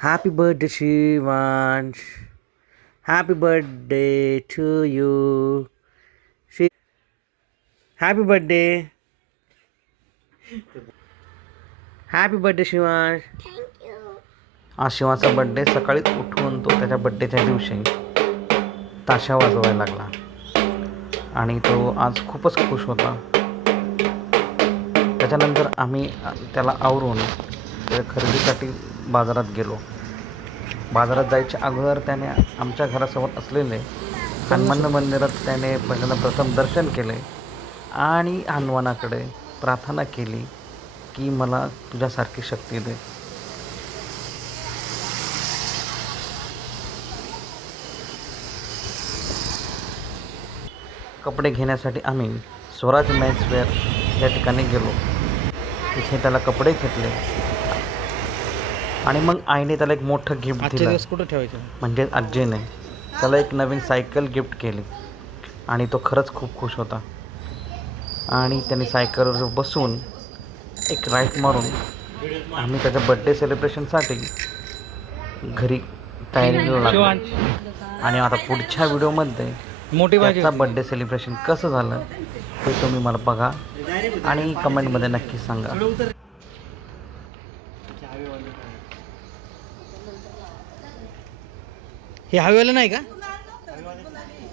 Happy birthday, Shivansh. Happy birthday to you. Happy birthday. Happy birthday, Shivansh. आज शिवाचा birthday. सकाळी उठून तो त्याच्या बड्डेच्या दिवशी ताशा वाजवायला लागला आणि तो आज खूपच खुश होता. त्याच्यानंतर आम्ही त्याला आवरून खरेदीसाठी बाजारात गेलो. बाजारात जायच्या अगोदर त्याने आमच्या घरासमोर असलेले हनुमान मंदिरात त्याने प्रथम दर्शन केले आणि हनुमानाकडे प्रार्थना केली की मला तुझ्यासारखी शक्ती दे. कपडे घेण्यासाठी आम्ही स्वराज मेन्सवेअर या ठिकाणी गेलो. तिथे त्याला कपडे घेतले आणि मग आईने त्याला एक मोठं गिफ्ट दिलं. कुठं ठेवायचं म्हणजे आजीने त्याला एक नवीन सायकल गिफ्ट केली आणि तो खरंच खूप खुश होता. आणि त्याने सायकलवर बसून एक राईड मारून आम्ही त्याच्या बड्डे सेलिब्रेशनसाठी घरी तयारीला लागलो. आणि आता पुढच्या व्हिडिओमध्ये त्याचा बड्डे सेलिब्रेशन कसं झालं ते तुम्ही मला बघा आणि कमेंटमध्ये नक्की सांगा. हे हवेवालं नाही का?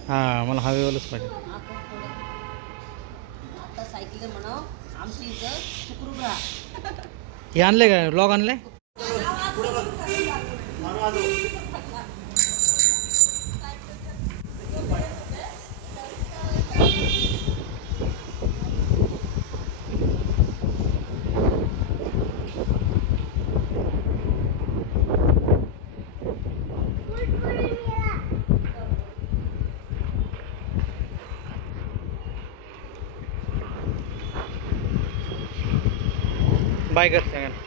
हां, मला हवेवालंच पाहिजे. हे आणले का? लॉग आणले? बाय कर सगळ्यांना.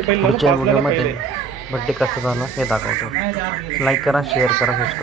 पुढच्या व्हिडिओमध्ये बड्डे कसा झाला हे दाखवतो. लाईक करा, शेअर करा, सबस्क्राईब